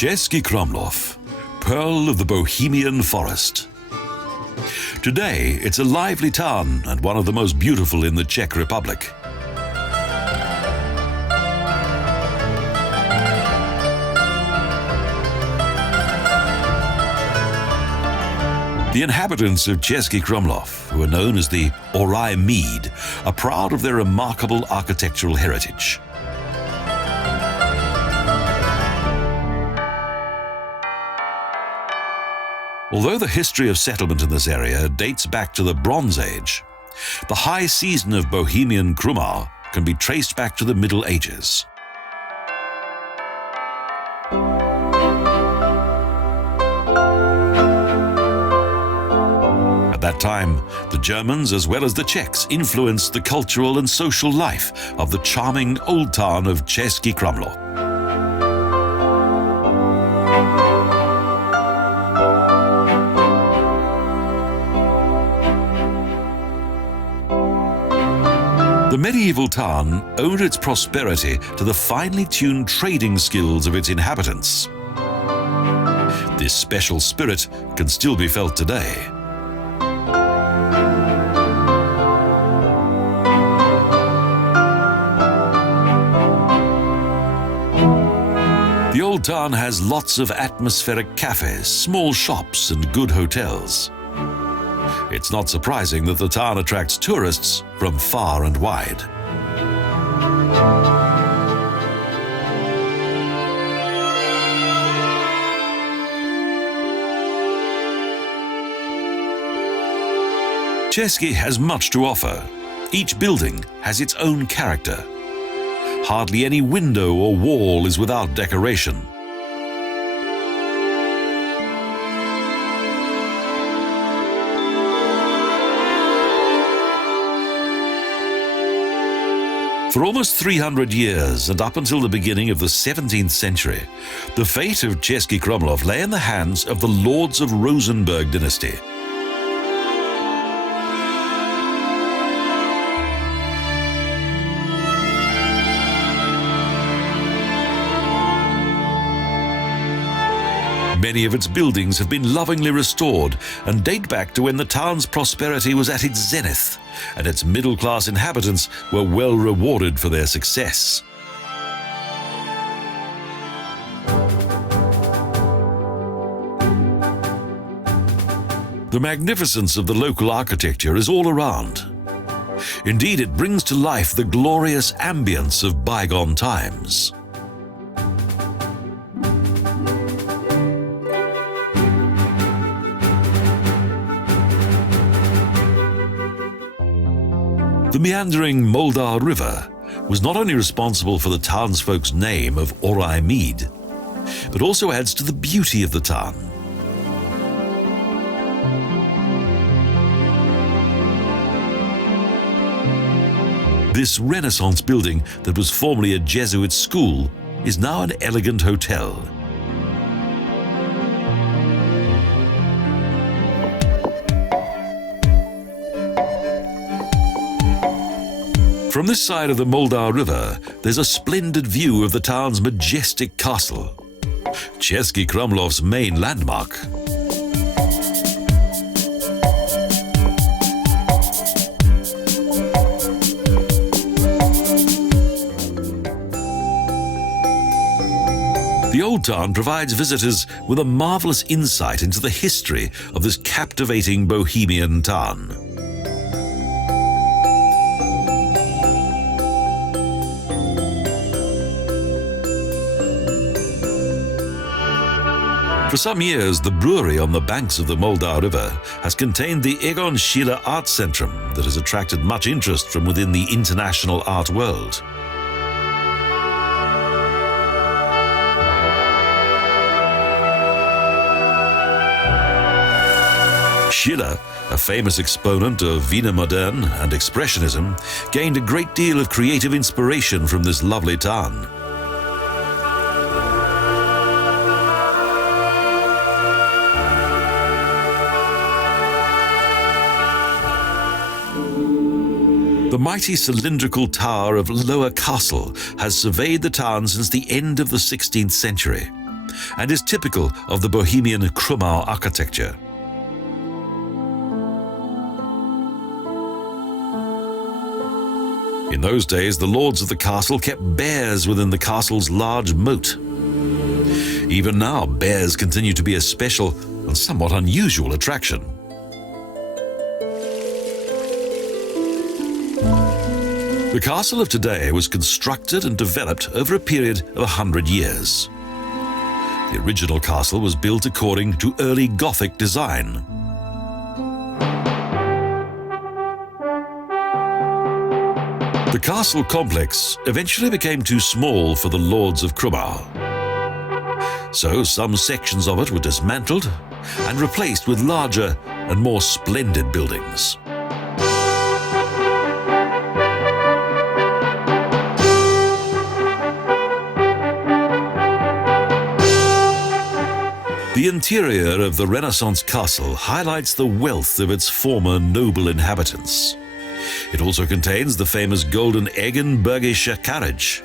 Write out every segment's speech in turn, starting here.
C'esky Krumlov, pearl of the Bohemian forest. Today, it's a lively town and one of the most beautiful in the Czech Republic. The inhabitants of C'esky Krumlov, who are known as the Orai Mead, are proud of their remarkable architectural heritage. Although the history of settlement in this area dates back to the Bronze Age, the high season of Bohemian Krummau can be traced back to the Middle Ages. At that time, the Germans as well as the Czechs influenced the cultural and social life of the charming old town of C'esky Krumlov. The medieval town owed its prosperity to the finely tuned trading skills of its inhabitants. This special spirit can still be felt today. The old town has lots of atmospheric cafes, small shops, and good hotels. It's not surprising that the town attracts tourists from far and wide. Česky has much to offer. Each building has its own character. Hardly any window or wall is without decoration. For almost 300 years and up until the beginning of the 17th century, the fate of C'esky Krumlov lay in the hands of the Lords of Rosenberg dynasty. Many of its buildings have been lovingly restored and date back to when the town's prosperity was at its zenith and its middle-class inhabitants were well rewarded for their success. The magnificence of the local architecture is all around. Indeed, it brings to life the glorious ambience of bygone times. The meandering Moldar River was not only responsible for the townsfolk's name of Orai Mead, but also adds to the beauty of the town. This Renaissance building that was formerly a Jesuit school is now an elegant hotel. From this side of the Moldar River, there's a splendid view of the town's majestic castle, C'esky Krumlov's main landmark. The old town provides visitors with a marvelous insight into the history of this captivating Bohemian town. For some years, the brewery on the banks of the Moldar River has contained the Egon Schiele Art Centrum that has attracted much interest from within the international art world. Schiele, a famous exponent of Wiener Moderne and Expressionism, gained a great deal of creative inspiration from this lovely town. The mighty cylindrical tower of Lower Castle has surveyed the town since the end of the 16th century, and is typical of the Bohemian Krummau architecture. In those days, the lords of the castle kept bears within the castle's large moat. Even now, bears continue to be a special and somewhat unusual attraction. The castle of today was constructed and developed over a period of 100 years. The original castle was built according to early Gothic design. The castle complex eventually became too small for the lords of Krummau. So some sections of it were dismantled and replaced with larger and more splendid buildings. The interior of the Renaissance castle highlights the wealth of its former noble inhabitants. It also contains the famous Golden Eggenbergische Carriage.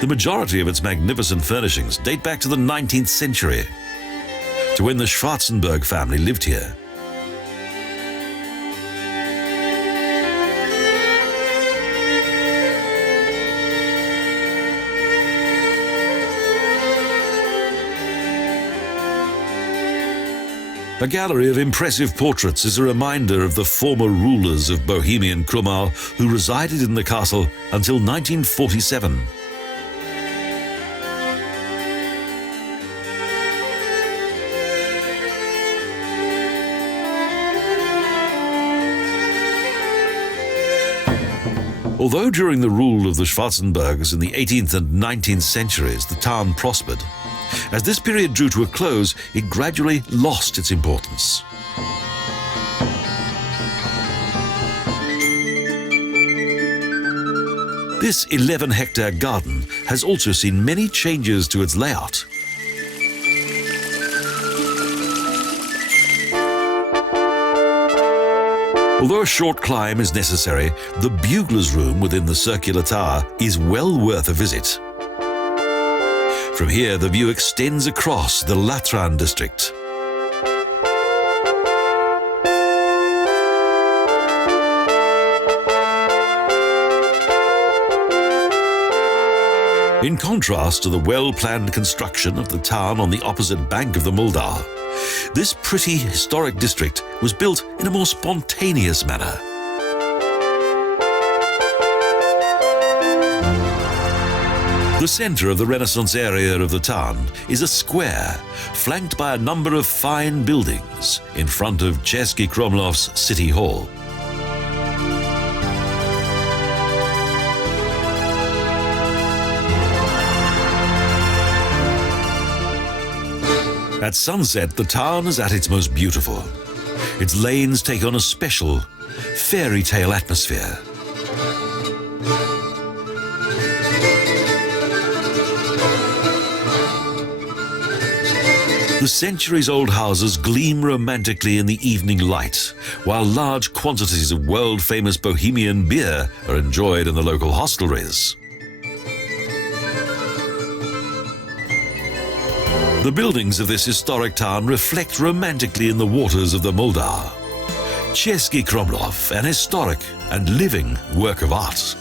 The majority of its magnificent furnishings date back to the 19th century, to when the Schwarzenberg family lived here. A gallery of impressive portraits is a reminder of the former rulers of Bohemian Krummau who resided in the castle until 1947. Although during the rule of the Schwarzenbergs in the 18th and 19th centuries the town prospered, as this period drew to a close, it gradually lost its importance. This 11-hectare garden has also seen many changes to its layout. Although a short climb is necessary, the bugler's room within the circular tower is well worth a visit. From here, the view extends across the Latran district. In contrast to the well-planned construction of the town on the opposite bank of the Moldau, this pretty historic district was built in a more spontaneous manner. The center of the Renaissance area of the town is a square, flanked by a number of fine buildings in front of Česky Krumlov's city hall. At sunset, the town is at its most beautiful. Its lanes take on a special fairy tale atmosphere. The centuries-old houses gleam romantically in the evening light, while large quantities of world-famous Bohemian beer are enjoyed in the local hostelries. The buildings of this historic town reflect romantically in the waters of the Moldau. C'esky Krumlov, an historic and living work of art.